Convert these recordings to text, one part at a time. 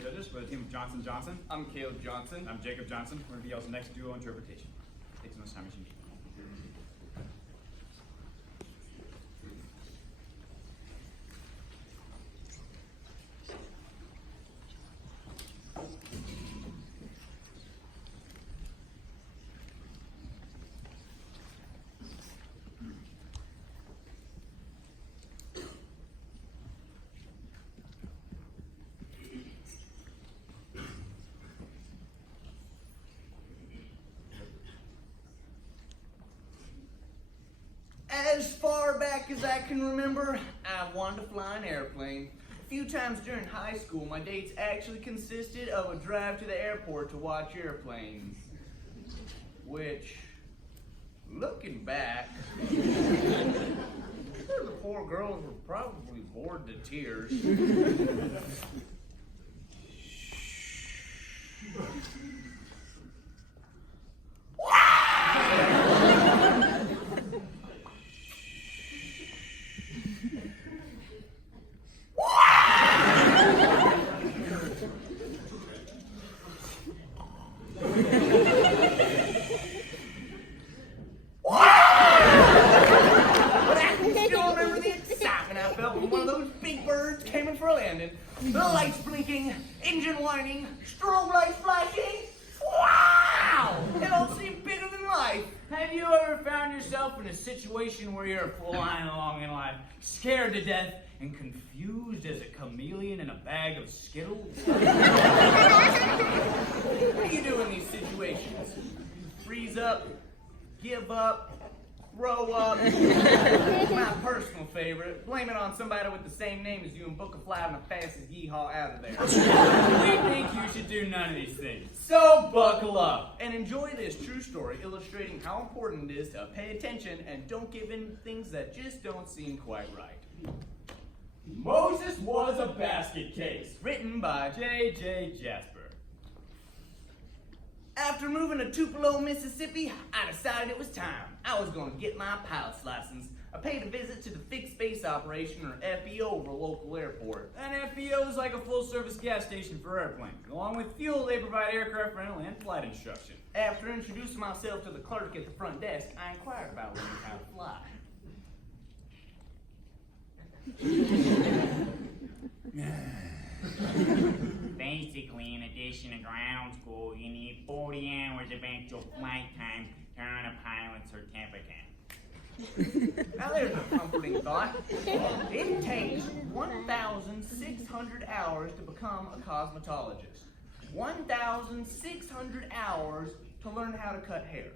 judges for the team of Johnson Johnson. I'm Caleb Johnson. I'm Jacob Johnson. We're going to be y'all's next duo interpretation. Take as much time as you need. As far back as I can remember, I wanted to fly an airplane. A few times during high school, my dates actually consisted of a drive to the airport to watch airplanes. Which, looking back, the poor girls were probably bored to tears. One of those big birds came in for a landing. The lights blinking, engine whining, strobe lights flashing. Wow! It all seemed bigger than life. Have you ever found yourself in a situation where you're flying along in life, scared to death, and confused as a chameleon in a bag of Skittles? What do you do in these situations? Freeze up, give up, throw up. My personal favorite, blame it on somebody with the same name as you and book a flight on the fastest yeehaw out of there. We think you should do none of these things. So buckle up and enjoy this true story illustrating how important it is to pay attention and don't give in things that just don't seem quite right. Moses was a basket case. Written by J.J. Jasper. After moving to Tupelo, Mississippi, I decided it was time. I was going to get my pilot's license. I paid a visit to the Fixed Base Operation, or FBO, of a local airport. An FBO is like a full-service gas station for airplanes. Along with fuel, they provide aircraft rental and flight instruction. After introducing myself to the clerk at the front desk, I inquired about learning how to fly. Basically, in addition to ground school, you need 40 hours of actual flight time to earn a pilot certificate. Now there's a comforting thought. It takes 1,600 hours to become a cosmetologist. 1,600 hours to learn how to cut hair.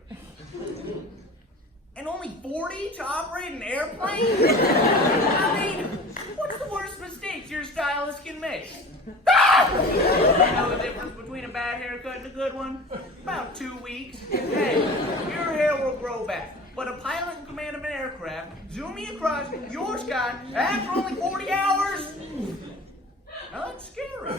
And only 40 to operate an airplane? I mean, what's the worst mistakes your stylist can make? Ah! You know the difference between a bad haircut and a good one? About 2 weeks. Hey, your hair will grow back. But a pilot in command of an aircraft zooming across your sky after only 40 hours? Now that's scary.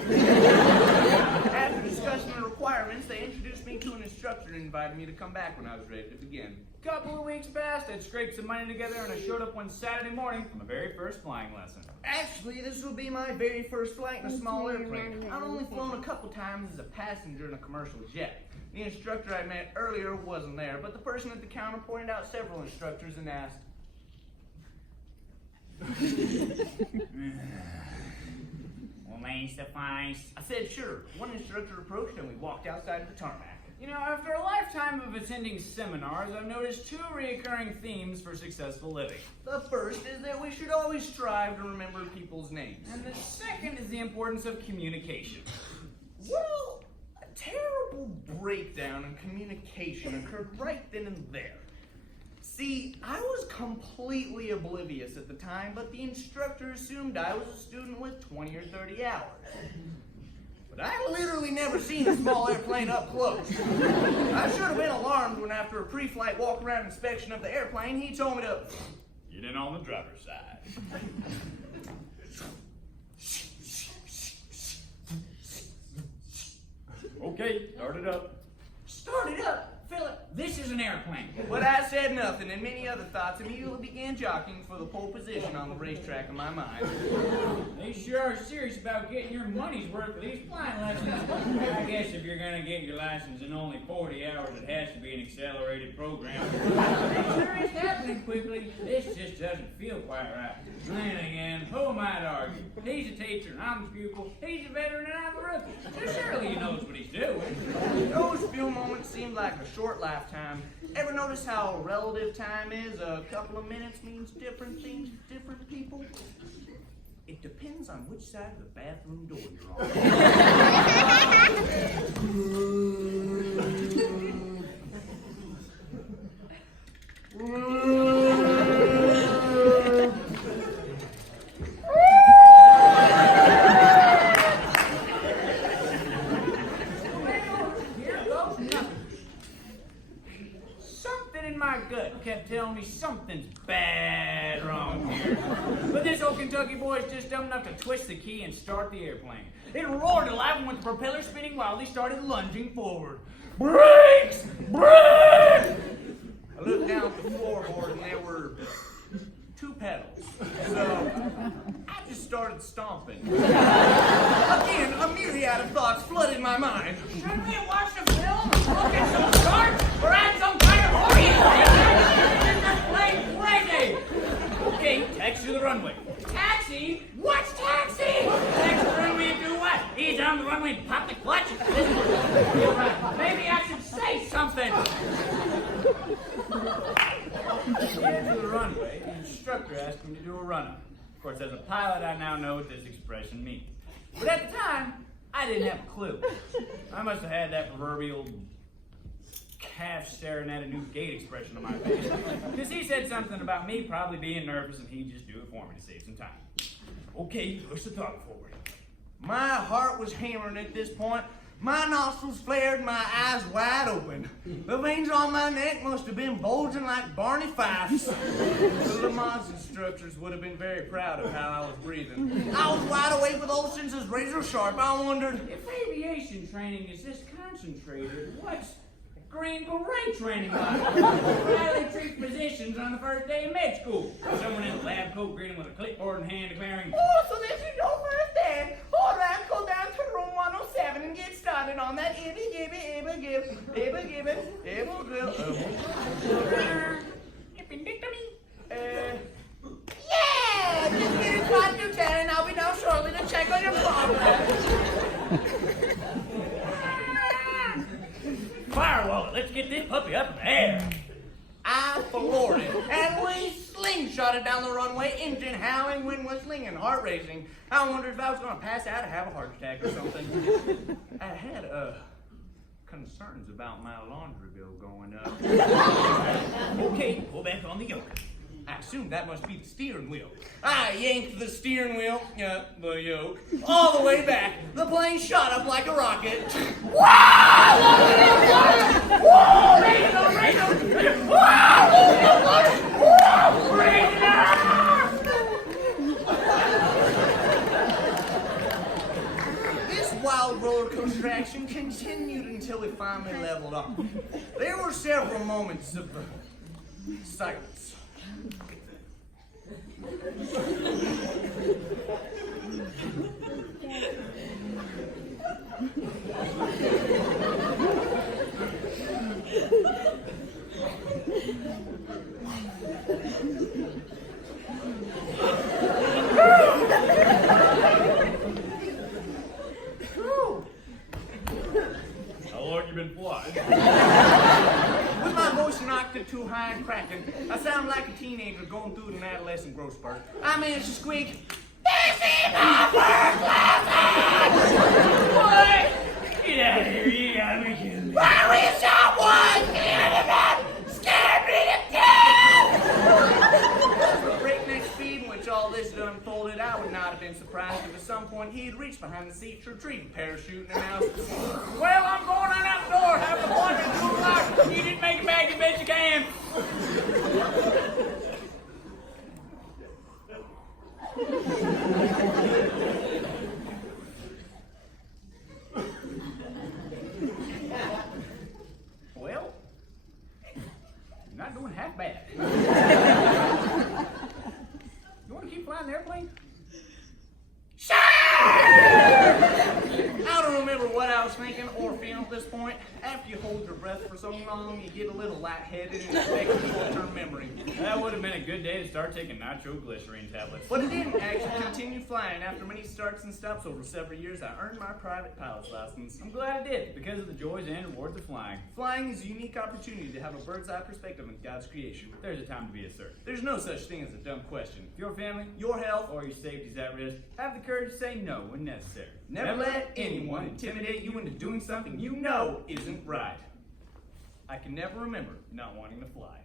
After discussing the requirements, they introduced me to an instructor and invited me to come back when I was ready to begin. Couple of weeks passed, I'd scraped some money together, and I showed up one Saturday morning for my very first flying lesson. Actually, this will be my very first flight in a small airplane. I've only flown a couple times as a passenger in a commercial jet. The instructor I met earlier wasn't there, but the person at the counter pointed out several instructors and asked, Will they suffice? I said sure. One instructor approached and we walked outside of the tarmac. You know, after a lifetime of attending seminars, I've noticed two recurring themes for successful living. The first is that we should always strive to remember people's names. And the second is the importance of communication. Well, a terrible breakdown in communication occurred right then and there. See, I was completely oblivious at the time, but the instructor assumed I was a student with 20 or 30 hours. But I'd literally never seen a small airplane up close. I should have been alarmed when after a pre-flight walk-around inspection of the airplane, he told me to get in on the driver's side. Okay, start it up. start it up. Philip, this is an airplane. But I said nothing, and many other thoughts immediately began jockeying for the pole position on the racetrack in my mind. They sure are serious about getting your money's worth of these flying lessons. I guess if you're gonna get your license in only 40 hours, it has to be an accelerated program. It sure is happening quickly. This just doesn't feel quite right. Then again, who am I to argue? He's a teacher and I'm a pupil. He's a veteran and I'm a rookie. So surely he knows what he's doing. Those few moments seemed like a short lifetime. Ever notice how relative time is? A couple of minutes means different things to different people. It depends on which side of the bathroom door you're on. Kept telling me something's bad wrong here. But this old Kentucky boy is just dumb enough to twist the key and start the airplane. It roared to life and with the propeller spinning wildly started lunging forward. Brakes! Brakes! I looked down at the floorboard and there were 2 pedals. So I just started stomping. Again, a myriad of thoughts flooded my mind. Shouldn't we have watched a film? Look at some stars or at some kind of crazy. Okay, taxi to the runway. Taxi? What's taxi? Taxi to the runway and do what? He's on the runway and pop the clutch. Maybe I should say something. Here to the runway, the instructor asked me to do a run-up. Of course, as a pilot, I now know what this expression means. But at the time, I didn't have a clue. I must have had that proverbial calf staring at a new gate expression on my face. Because he said something about me probably being nervous and he'd just do it for me to save some time. Okay, push the throttle forward. My heart was hammering at this point. My nostrils flared, my eyes wide open. The veins on my neck must have been bulging like Barney Fife's. The Le Mans instructors would have been very proud of how I was breathing. I was wide awake with all senses razor sharp. I wondered, if aviation training is this concentrated, what's Green Beret training like? How do they treat physicians on the first day of med school? Someone in a lab coat greeting with a clipboard in hand declaring, "Oh, so this is your first day. All right, go down to room 107 and get started on that yeah, just get it right to 10 and I'll be down shortly to check on your progress." Fire wallet, let's get this puppy up in the air. I floored it, and we slingshotted down the runway, engine howling, wind whistling, and heart racing. I wondered if I was going to pass out or have a heart attack or something. I had concerns about my laundry bill going up. Okay, pull back on the yoke. I assumed that must be the steering wheel. I yanked the steering wheel, the yoke, all the way back. The plane shot up like a rocket. This wild roller coaster action continued until we finally leveled off. There were several moments of silence. How long you been flying? With my voice an octave too high and cracking, I sound like a teenager going through an adolescent growth spurt. I managed to squeak, "This is my first lesson!" What? Get out of here, you gotta be kidding me. I wish I was scared enough, scared me to death! With breakneck speed in which all this had unfolded, I would not have been surprised if at some point he had reached behind the seat to retrieve a parachute and announced, Well, I'm going on outdoors. Have the fun and cool life. You didn't make it back as best you can. "Well, for so long, you get a little lightheaded and it takes a short-term memory. That would have been a good day to start taking nitroglycerine tablets. But I didn't actually continue flying. After many starts and stops over several years, I earned my private pilot's license. I'm glad I did, because of the joys and rewards of flying. Flying is a unique opportunity to have a bird's eye perspective on God's creation. There's a time to be assertive. There's no such thing as a dumb question. If your family, Your health, or your safety is at risk, have the courage to say no when necessary. never let anyone intimidate you into doing something you know isn't right. I can never remember not wanting to fly.